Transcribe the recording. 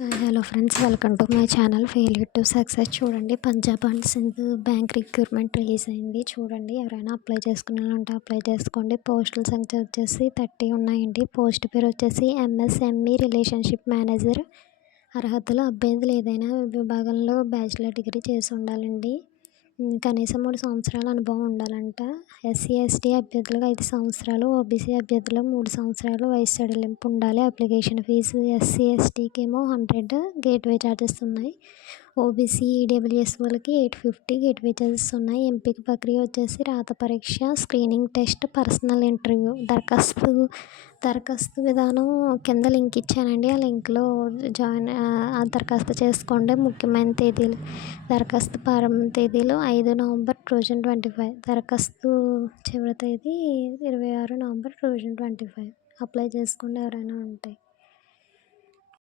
Hello friends, welcome to my channel failure to success. చూడండి, Punjab and Sind bank recruitment release అయింది. చూడండి, ఎవరైనా apply చేసుకునే వాళ్ళు ఉంటే అప్లై చేసుకోండి. పోస్టుల సంఖ్య వచ్చేసి 30 ఉన్నాయండి. పోస్ట్ పేరు వచ్చేసి ఎంఎస్ఎంఈ రిలేషన్షిప్ మేనేజర్. అర్హతలు అభ్యర్థులు ఏదైనా విభాగంలో బ్యాచిలర్ డిగ్రీ చేసి ఉండాలండి. కనీసం 3 సంవత్సరాల అనుభవం ఉండాలంట. ఎస్సీ ఎస్టీ అభ్యర్థులకు 5 సంవత్సరాలు, ఓబీసీ అభ్యర్థులకు 3 సంవత్సరాలు వయసు సడలింపు ఉండాలి. అప్లికేషన్ ఫీజు ఎస్సీ ఎస్టీకి ఏమో 100 గేట్వే ఛార్జెస్ ఉన్నాయి. ఓబీసీ ఈడబ్ల్యూఎస్ వాళ్ళకి 850 గేట్వే ఛార్జెస్ ఉన్నాయి. ఎంపిక ప్రక్రియ వచ్చేసి రాత పరీక్ష, స్క్రీనింగ్ టెస్ట్, పర్సనల్ ఇంటర్వ్యూ. దరఖాస్తు విధానం కింద లింక్ ఇచ్చానండి. ఆ లింక్లో దరఖాస్తు చేసుకోండి. ముఖ్యమైన తేదీలు: దరఖాస్తు ప్రారంభ తేదీలు 5 నవంబర్ 2025, దరఖాస్తు చివరి తేదీ 26 నవంబర్ 2025. అప్లై చేసుకోండి ఎవరైనా ఉంటే.